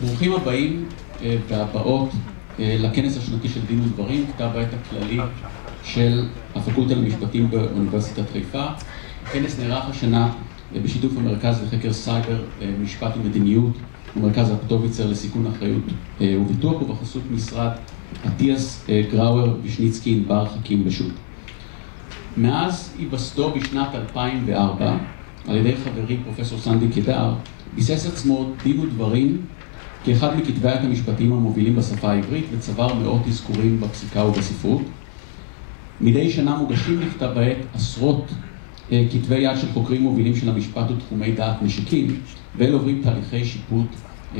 ברוכים הבאים והבאות לכנס השנתי של דין ודברים, כתב העת הכללי של הפקולטה למשפטים באוניברסיטת חיפה. הכנס נערך השנה בשיתוף המרכז לחקר סייבר, משפט ומדיניות, ומרכז הפטוביצר לסיכון אחריות וביטוח, ובחסות משרד אטיאס גראואר וישניצקי ענבר חכים בשו"ת. מאז היווסדו בשנת 2004 על ידי חברי פרופסור סנדי קדר, ביסס עצמו דין ודברים כאחד מכתבי העת המשפטיים המובילים בשפה העברית, וצבר מאות אזכורים בפסיקה ובספרות. מדי שנה מוגשים לכתב העת עשרות כתבי יד של חוקרים מובילים של המשפט ותחומי דעת משיקים, ואלה עוברים תהליכי שיפוט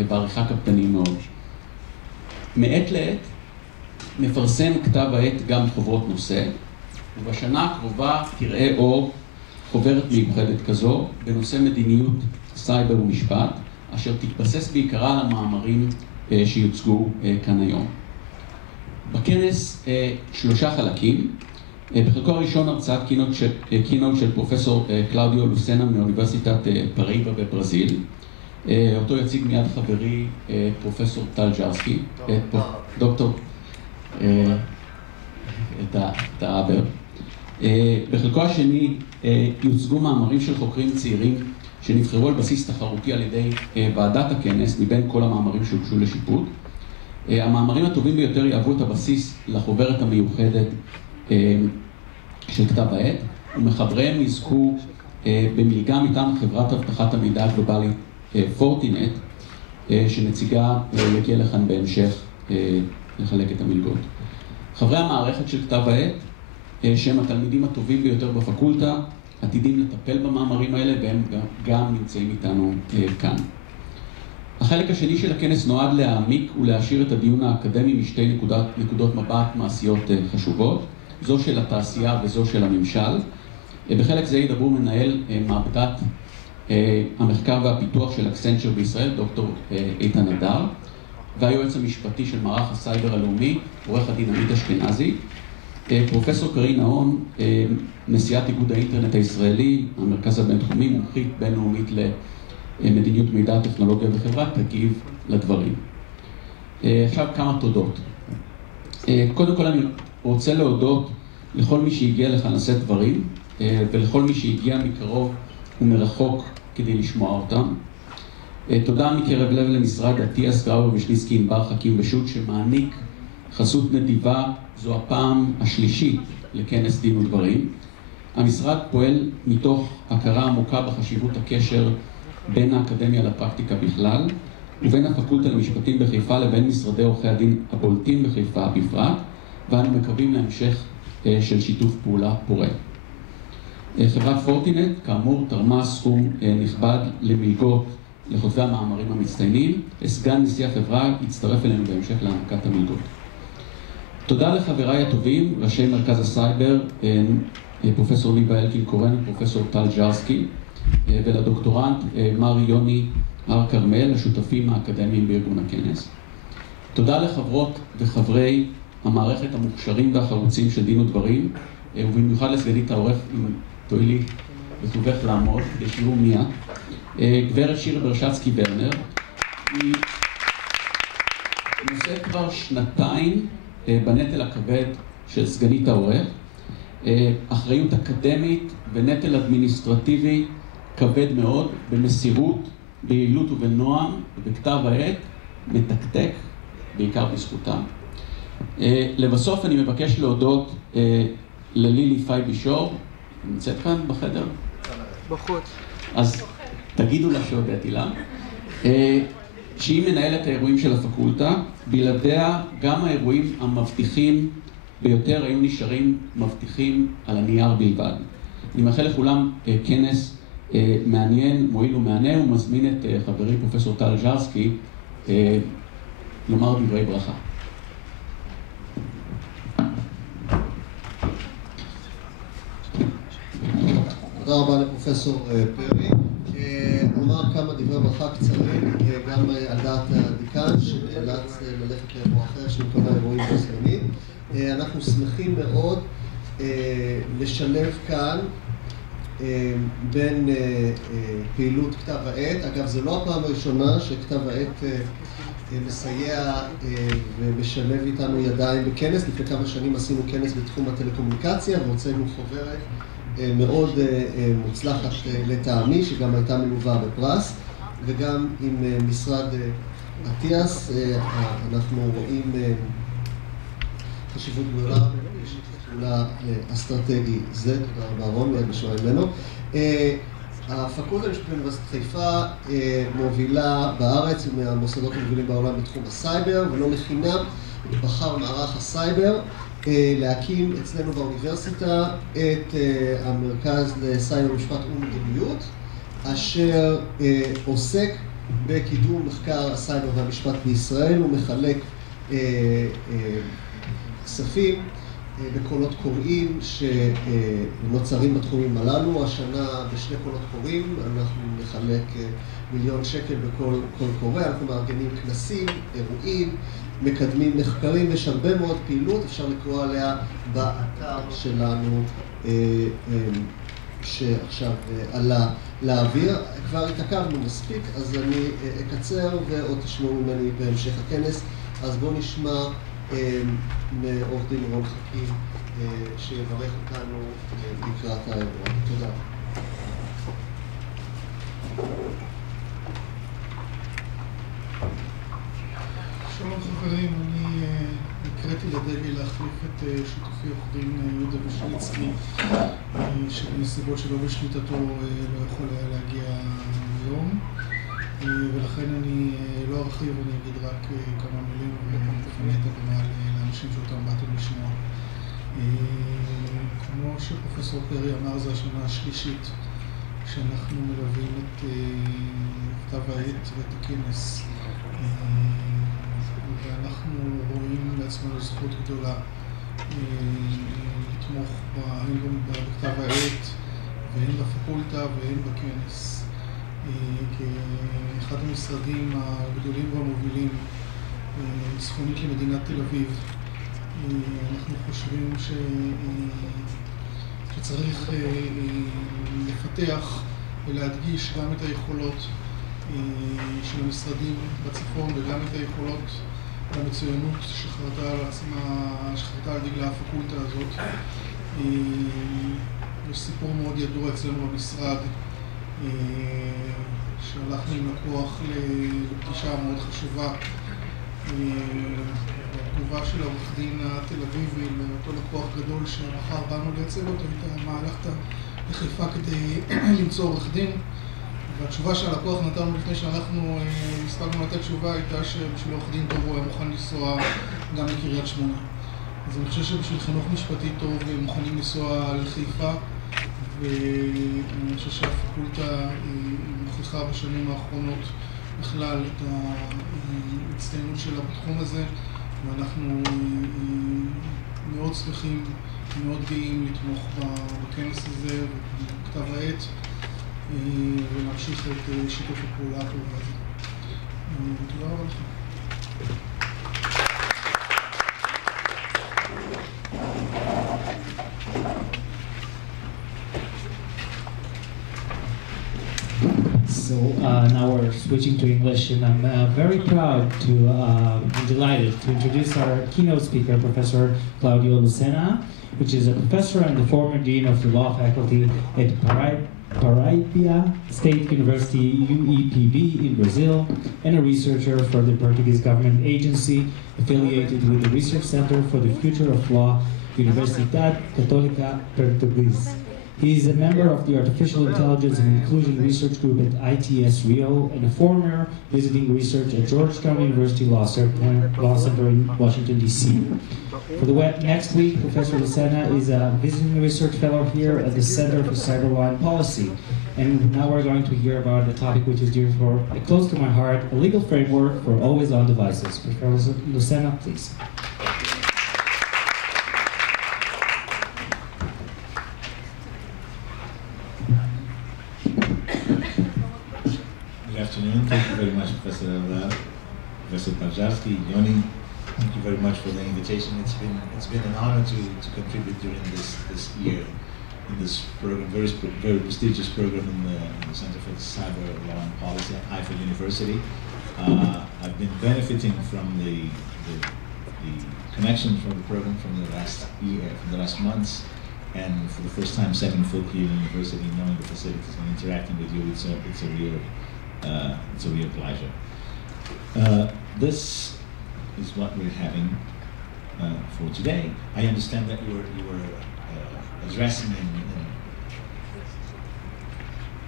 בעריכה קפדניים מאוד. מעת לעת מפרסם כתב העת גם חוברות נושא, ובשנה הקרובה תראה אור חוברת מיוחדת כזו בנושא מדיניות, סייבר ומשפט, אשר תתבסס בעיקרה על המאמרים שיוצגו כאן היום. בכנס 3 חלקים. בחלקו הראשון הרצאת קינות של פרופסור קלאודיו לוסנה מאוניברסיטת פריבה בברזיל. אותו יציג מיד חברי פרופסור טל ג'רסקי, דוקטור תאבר. בחלקו השני יוצגו מאמרים של חוקרים צעירים שנבחרו על בסיס תחרותי על ידי ועדת הכנס מבין כל המאמרים שהוגשו לשיפוט. המאמרים הטובים ביותר יהוו את הבסיס לחוברת המיוחדת של כתב העת, ומחבריהם יזכו במלגה מטעם חברת אבטחת המידע הגלובלית פורטינט, שנציגה יגיע לכאן בהמשך לחלק את המלגות. חברי המערכת של כתב העת, שהם התלמידים הטובים ביותר בפקולטה, עתידים לטפל במאמרים האלה, והם גם נמצאים איתנו כאן. החלק השני של הכנס נועד להעמיק ולהשאיר את הדיון האקדמי משתי נקודות מבט מעשיות חשובות, זו של התעשייה וזו של הממשל. בחלק זה ידברו מנהל מעבדת המחקר והפיתוח של אקסנצ'ר בישראל, דוקטור איתן הדר, והיועץ המשפטי של מערך הסייבר הלאומי, עורך הדין עמית אשכנזי, פרופסור קרין נהון, נשיאת איגוד האינטרנט הישראלי, המרכז הבינתחומי, מומחית בינלאומית למדיניות מידע, טכנולוגיה וחברה, תגיב לדברים. עכשיו כמה תודות. קודם כל אני רוצה להודות לכל מי שהגיע לכאן לשאת דברים, ולכל מי שהגיע מקרוב ומרחוק כדי לשמוע אותם. תודה מקרב לב למשרד אטיאס גראואר וישניצקי ענבר חכים בשו"ת, שמעניק חסות נדיבה, זו הפעם השלישית לכנס דין ודברים. המשרד פועל מתוך הכרה עמוקה בחשיבות הקשר בין האקדמיה לפרקטיקה בכלל, ובין הפקולטה למשפטים בחיפה לבין משרדי עורכי הדין הבולטים בחיפה בפרט, ואנו מקווים להמשך של שיתוף פעולה פורה. חברת פורטינט, כאמור, תרמה סכום נכבד למלגות לכותבי המאמרים המצטיינים. סגן נשיא החברה יצטרף אלינו בהמשך להענקת המלגות. תודה לחבריי הטובים, ראשי מרכז הסייבר, פרופסור ליבה אלקין קורן ופרופסור טל ג'רסקי, ולדוקטורנט מר יוני הר כרמל, השותפים האקדמיים בארגון הכנס. תודה לחברות וחברי המערכת המוכשרים והחרוצים של דין ודברים, ובמיוחד לסגנית העורך, אם תואילי בטובך לעמוד, כדי שיראו מי גברת שירה ברשצקי ורנר. היא נושאת כבר שנתיים בנטל הכבד של סגנית העורך, אחריות אקדמית ונטל אדמיניסטרטיבי כבד מאוד, במסירות, ביעילות ובנועם, ובכתב העת מתקתק, בעיקר בזכותם. לבסוף אני מבקש להודות ללילי פאי בישור, נמצאת כאן בחדר? בחוץ. אז תגידו לה שהודיתי לה. שהיא מנהלת האירועים של הפקולטה. בלעדיה גם האירועים המבטיחים ביותר היו נשארים מבטיחים על הנייר בלבד. אני מאחל לכולם כנס מעניין, מועיל ומענה, ומזמין את חברי פרופסור טל ג'רסקי לומר דברי ברכה. תודה רבה לפרופסור פרי. נאמר כמה דברי ברכה קצרים, גם על דעת הדיקן שנאלץ ללכת לאירוע אחר של כל האירועים המוסלמים. אנחנו שמחים מאוד לשלב כאן בין פעילות כתב העת. אגב, זו לא הפעם הראשונה שכתב העת מסייע ומשלב איתנו ידיים בכנס. לפני כמה שנים עשינו כנס בתחום הטלקומוניקציה והוצאנו חוברת מאוד מוצלחת לטעמי, שגם הייתה מלווה בפרס, וגם עם משרד אטיאס אנחנו רואים חשיבות גדולה בשיתוף פעולה אסטרטגי זה. תודה רבה רון, מיד נשמע ממנו. הפקולטה למשפטים באוניברסיטת חיפה מובילה בארץ ומהמוסדות המובילים בעולם בתחום הסייבר, ולא לחינם בחר מערך הסייבר להקים אצלנו באוניברסיטה את המרכז לסייבר משפט ומדיניות, אשר עוסק בקידום מחקר הסייבר והמשפט בישראל. הוא מחלק כספים בקולות קוראים שנוצרים בתחומים הללו. השנה בשני קולות קוראים אנחנו נחלק 1,000,000 שקל בכל קול קורא. אנחנו מארגנים כנסים, אירועים, מקדמים מחקרים, ויש הרבה מאוד פעילות, אפשר לקרוא עליה באתר שלנו שעכשיו עלה לאוויר. כבר התעכבנו מספיק, אז אני אקצר ועוד תשמעו ממני בהמשך הכנס. אז בואו נשמע מעורך דין רון חכים שיברך אותנו לקראת האירוע. תודה. שלום חברים, אני נקראתי לדגל להחליף את שותפי עורך דין יהודה וישניצקי, שבנסיבות שלא בשליטתו לא יכול היה להגיע היום, ולכן אני לא ארחיב, אני אגיד רק כמה מילים ונפנה את הבמה לאנשים שאותם באתם לשמוע. כמו שפרופסור פרי אמר, זו השנה השלישית שאנחנו מלווים את כתב העת ואת הכנס, ואנחנו רואים לעצמנו זכות גדולה לתמוך הן בכתב העת והן בפקולטה והן בכנס. כאחד המשרדים הגדולים והמובילים צפונית למדינת תל אביב, אנחנו חושבים שצריך לפתח ולהדגיש גם את היכולות של המשרדים בצפון וגם את היכולות והמצוינות שחרתה על דגלה הפקולטה הזאת. יש סיפור מאוד ידוע אצלנו במשרד שהלכנו עם לקוח לפגישה מאוד חשובה. התגובה של העורך דין התל אביבי לאותו לקוח גדול שמחר באנו לייצג אותו הייתה: מה הלכת לחיפה כדי למצוא עורך דין? והתשובה שהלקוח נתן לפני שאנחנו הספקנו לתת תשובה הייתה שבשביל עורך דין טוב הוא היה מוכן לנסוע גם לקריית שמונה. אז אני חושב שבשביל חינוך משפטי טוב הם מוכנים לנסוע לחיפה, ואני חושב שהפקולטה מוכיחה בשנים האחרונות בכלל את ההצטיינות שלה בתחום הזה, ואנחנו מאוד שמחים, מאוד גאים לתמוך בכנס הזה ובכתב העת ולהמשיך את שיתוף הפעולה הטוב הזה. תודה רבה לכם. So now we're switching to English, and I'm very proud to and delighted to introduce our keynote speaker, Professor Claudio Lucena, which is a professor and the former dean of the law faculty at Paraíba State University, UEPB in Brazil, and a researcher for the Portuguese government agency affiliated with the Research Center for the Future of Law, Universidade Católica Portuguesa. He is a member of the Artificial Intelligence and Inclusion Research Group at ITS Rio and a former visiting researcher at Georgetown University Law Center in Washington, D.C. For the next week, Professor Lucena is a visiting research fellow here at the Center for Cyber Law and Policy. And now we're going to hear about a topic which is dear for close to my heart, a legal framework for always-on devices. Professor Lucena, please. Good afternoon. Thank you very much, Professor Elrad, Professor Pajarski, Yoni. Thank you very much for the invitation. It's been an honor to contribute during this year. in this program, very prestigious program in the Center for Cyber Law and Policy at Haifa University. I've been benefiting from the connections from the program from the last year, from the last months, and for the first time setting foot here in the university, knowing the facilities and interacting with you, it's a real pleasure. This is what we're having for today. I understand that you were addressing and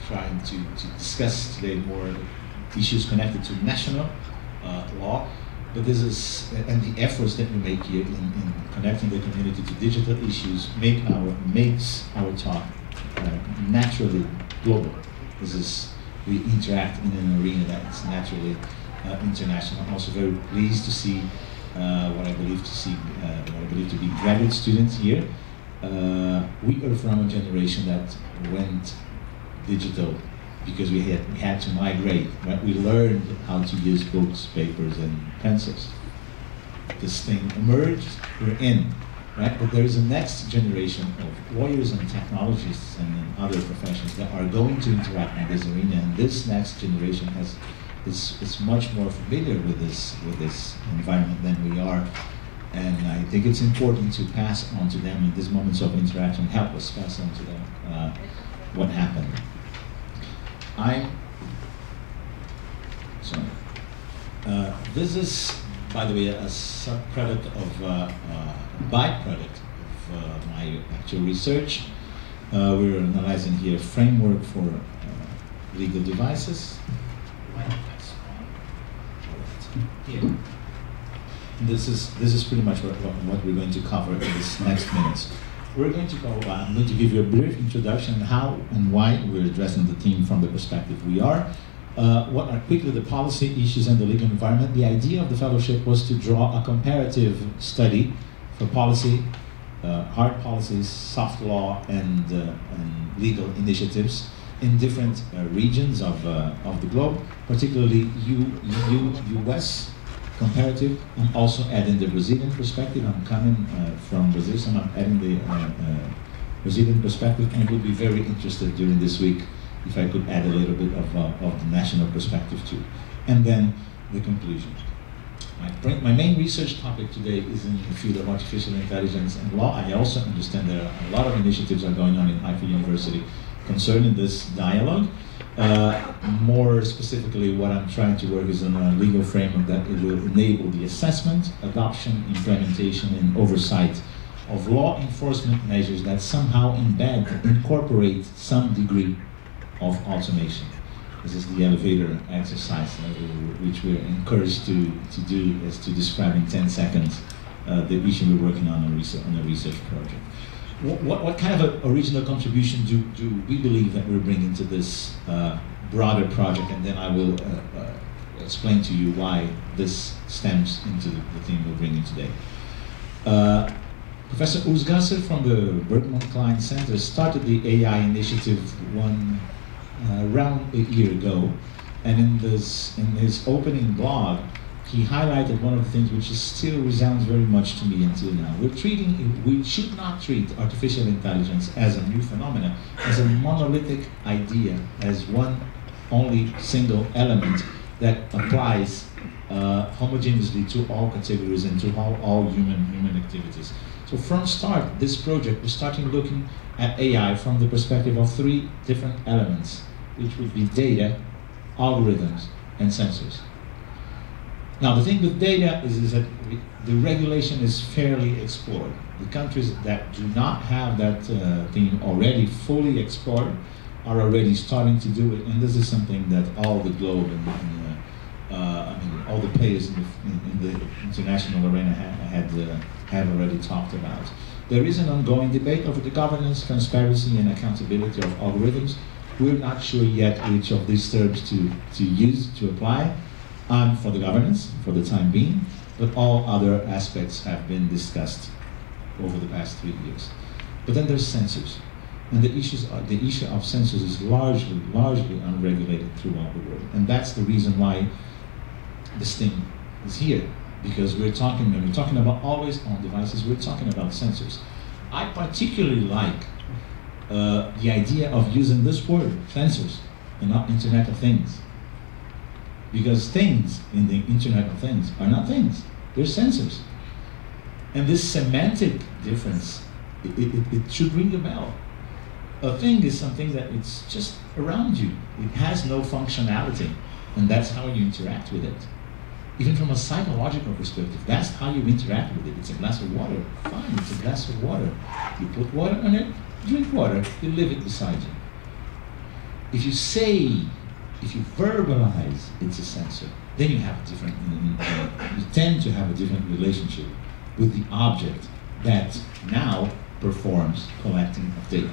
trying to discuss today more issues connected to national law, but this is, and the efforts that we make here in connecting the community to digital issues makes our talk naturally global. This is, we interact in an arena that's naturally international. I'm also very pleased to see what I believe to be graduate students here. We are from a generation that went digital because we had to migrate. Right? We learned how to use books, papers, and pencils. This thing emerged, we're in, right? But there is a next generation of lawyers and technologists and other professions that are going to interact in this arena, and this next generation is much more familiar with this environment than we are. And I think it's important to pass on to them in these moments of interaction, help us pass on to them what happened. This is, by the way, a subproduct of byproduct of my actual research. We're analyzing here a framework for legal devices. Here. This is pretty much what we're going to cover in this next minutes. We're going to go. I'm going to give you a brief introduction on how and why we're addressing the theme from the perspective we are. What are quickly the policy issues and the legal environment. The idea of the fellowship was to draw a comparative study for policy, hard policies, soft law, and legal initiatives in different regions of the globe, particularly US comparative. I'm also adding the Brazilian perspective. I'm coming from Brazil, so I'm adding the Brazilian perspective, and would be very interested during this week if I could add a little bit of the national perspective too. And then the conclusion. My main research topic today is in the field of artificial intelligence and law. I also understand there are a lot of initiatives are going on in Haifa University concerning this dialogue. More specifically, what I'm trying to work is on a legal framework that it will enable the assessment, adoption, implementation, and oversight of law enforcement measures that somehow incorporate some degree of automation. This is the elevator exercise, which we're encouraged to do, is to describe in 10 seconds the issue we're working on a research project. What kind of original contribution do we believe that we're bringing to this broader project, and then I will explain to you why this stems into the theme we're bringing today. Professor Uzgasser from the Berkman Klein Center started the AI initiative around a year ago, and in his opening blog, he highlighted one of the things which still resounds very much to me until now. We should not treat artificial intelligence as a new phenomenon, as a monolithic idea, as one only single element that applies homogeneously to all categories and to all human activities. So from start, this project, we're starting looking at AI from the perspective of 3 different elements, which would be data, algorithms, and sensors. Now, the thing with data is that the regulation is fairly explored. The countries that do not have that thing already fully explored are already starting to do it, and this is something that all the globe and all the players in the international arena have already talked about. There is an ongoing debate over the governance, transparency, and accountability of algorithms. We're not sure yet which of these terms to use, to apply. For the governance, for the time being, but all other aspects have been discussed over the past 3 years. But then there's sensors, and the issue of sensors is largely unregulated throughout the world, and that's the reason why this thing is here, because when we're talking about always-on devices, we're talking about sensors. I particularly like the idea of using this word, sensors, and not Internet of Things. Because things in the Internet of Things are not things, they're sensors. And this semantic difference, it should ring a bell. A thing is something that it's just around you. It has no functionality, and that's how you interact with it. Even from a psychological perspective, that's how you interact with it. It's a glass of water, fine, it's a glass of water. You put water on it, drink water, you leave it beside you. If you say, if you verbalize, it's a sensor, then you have a different, you tend to have a different relationship with the object that now performs collecting of data.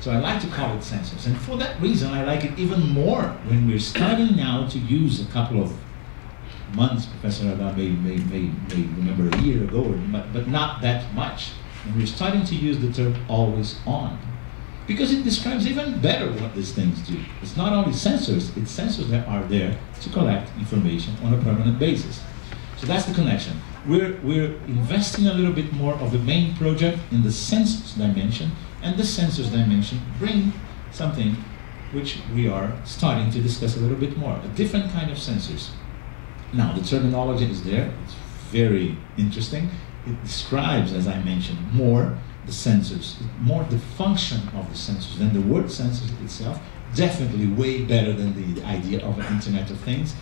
So I like to call it sensors, and for that reason I like it even more when we're starting now to use a couple of months, Professor Adam may remember a year ago, but not that much, and we're starting to use the term always on, because it describes even better what these things do. It's not only sensors, it's sensors that are there to collect information on a permanent basis. So that's the connection. We're investing a little bit more of the main project in the sensors dimension, and the sensors dimension bring something which we are starting to discuss a little bit more, a different kind of sensors. Now, the terminology is there, it's very interesting. It describes, as I mentioned, more the sensors, more the function of the sensors than the word sensors itself, definitely way better than the idea of an Internet of Things.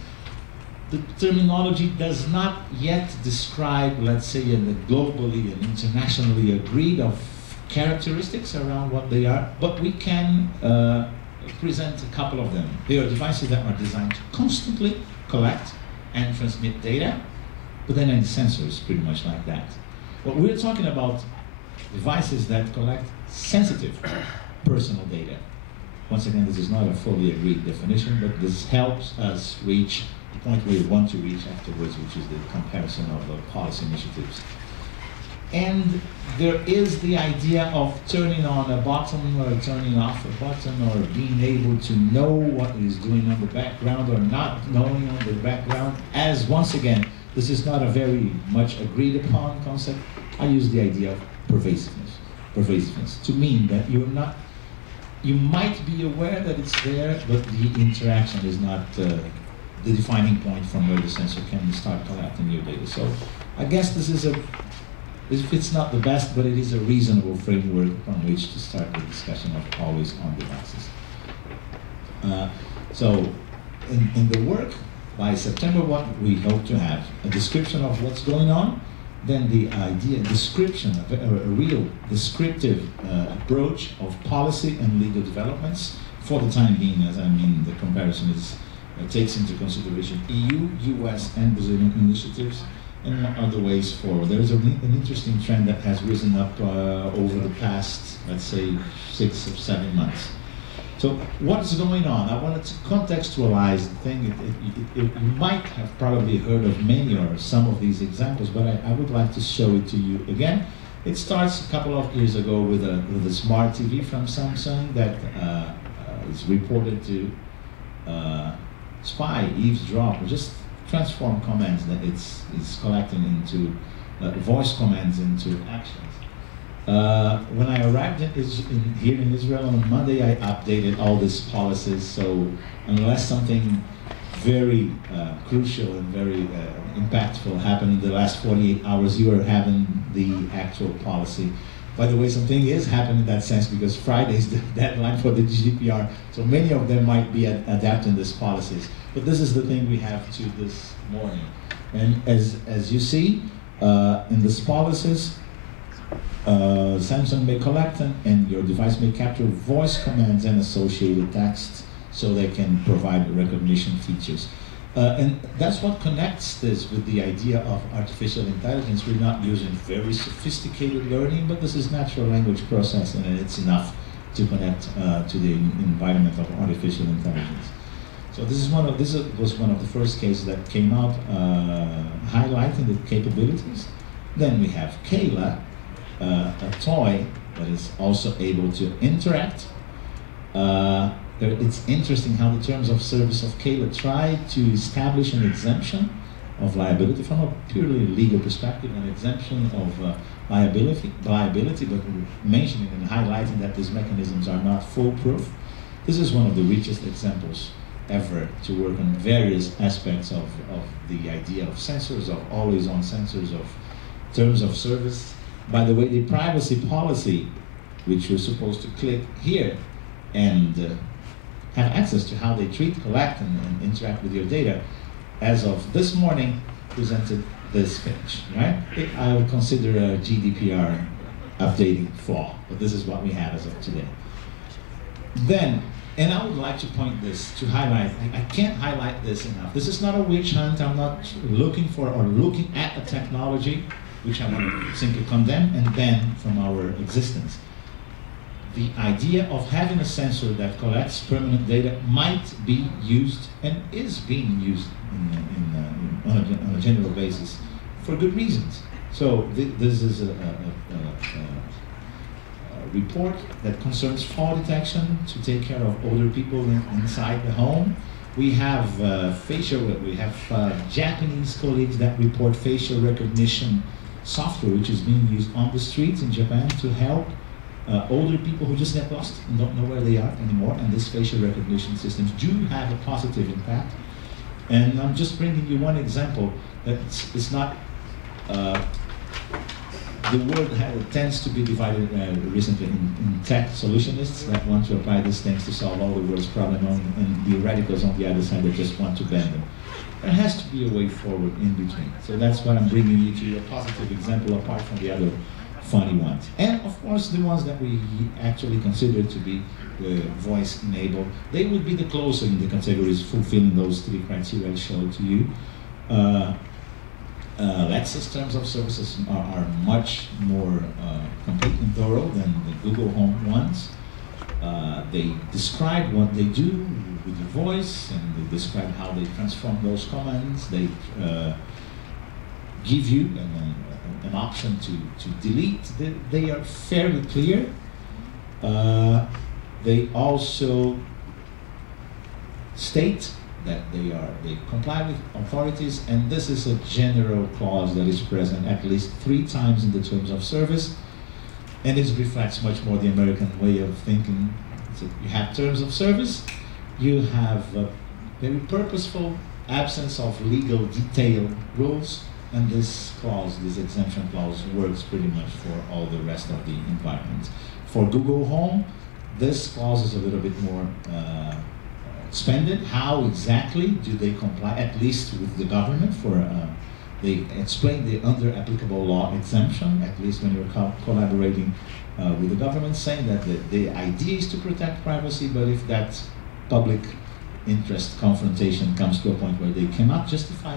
The terminology does not yet describe, let's say, globally and internationally agreed of characteristics around what they are, but we can present a couple of them. They are devices that are designed to constantly collect and transmit data, but then the sensor is pretty much like that. But we're talking about devices that collect sensitive personal data. Once again, this is not a fully agreed definition, but this helps us reach the point where we want to reach afterwards, which is the comparison of the policy initiatives. And there is the idea of turning on a button or turning off a button, or being able to know what is doing on the background or not knowing on the background. As once again, this is not a very much agreed upon concept. I use the idea of pervasiveness to mean that you might be aware that it's there, but the interaction is not the defining point from where the sensor can start collecting your data. So I guess this is it's not the best, but it is a reasonable framework from which to start the discussion of always on devices. So in the work, by September 1, we hope to have a description of what's going on, then the idea, description, a real descriptive approach of policy and legal developments. For the time being, as I mean, the comparison takes into consideration EU, US, and Brazilian initiatives, and other ways forward. There is an interesting trend that has risen up over the past, let's say, 6 or 7 months. So what's going on? I wanted to contextualize the thing. You might have probably heard of many or some of these examples, but I would like to show it to you again. It starts a couple of years ago with a smart TV from Samsung that is reported to spy, eavesdrop, or just transform commands that it's collecting into voice commands into actions. When I arrived here in Israel on Monday, I updated all these policies. So unless something very crucial and very impactful happened in the last 48 hours, you are having the actual policy. By the way, something is happening in that sense, because Friday is the deadline for the GDPR, so many of them might be adapting these policies. But this is the thing we have to this morning. And as you see, in these policies, Samsung may collect and your device may capture voice commands and associated text so they can provide recognition features. And that's what connects this with the idea of artificial intelligence. We're not using very sophisticated learning, but this is natural language processing, and it's enough to connect to the environment of artificial intelligence. So this was one of the first cases that came out highlighting the capabilities. Then we have Kayla, a toy that is also able to interact. It's interesting how the terms of service of Kayla try to establish an exemption of liability from a purely legal perspective, an exemption of liability, but mentioning and highlighting that these mechanisms are not foolproof. This is one of the richest examples ever to work on various aspects of the idea of sensors, of always-on sensors, of terms of service. By the way, the privacy policy, which you're supposed to click here and have access to how they treat, collect, and interact with your data, as of this morning, presented this page, right? I would consider a GDPR updating flaw, but this is what we have as of today. Then, and I would like to point this, to highlight, I can't highlight this enough. This is not a witch hunt. I'm not looking for or looking at a technology which I want to simply condemn and ban from our existence. The idea of having a sensor that collects permanent data might be used and is being used on a general basis for good reasons. So this is a report that concerns fall detection to take care of older people inside the home. We have Japanese colleagues that report facial recognition software, which is being used on the streets in Japan to help older people who just get lost and don't know where they are anymore. And these facial recognition systems do have a positive impact. And I'm just bringing you one example that it's not. The world tends to be divided recently in tech solutionists that want to apply these things to solve all the world's problems, and the radicals on the other side that just want to ban them. There has to be a way forward in between. So that's why I'm bringing you to a positive example apart from the other funny ones. And of course, the ones that we actually consider to be voice enabled, they would be the closer in the categories fulfilling those three criteria I showed to you. Lexus terms of services are much more complete and thorough than the Google Home ones. They describe what they do with your voice, and they describe how they transform those commands. They give you an option to delete. They are fairly clear. They also state that they comply with authorities, and this is a general clause that is present at least 3 times in the terms of service, and it reflects much more the American way of thinking. So you have terms of service, you have a very purposeful absence of legal detail rules, and this clause, this exemption clause, works pretty much for all the rest of the environment. For Google Home, this clause is a little bit more expanded. How exactly do they comply, at least with the government? They explain the under applicable law exemption, at least when you're collaborating with the government, saying that the idea is to protect privacy, but if that public interest confrontation comes to a point where they cannot justify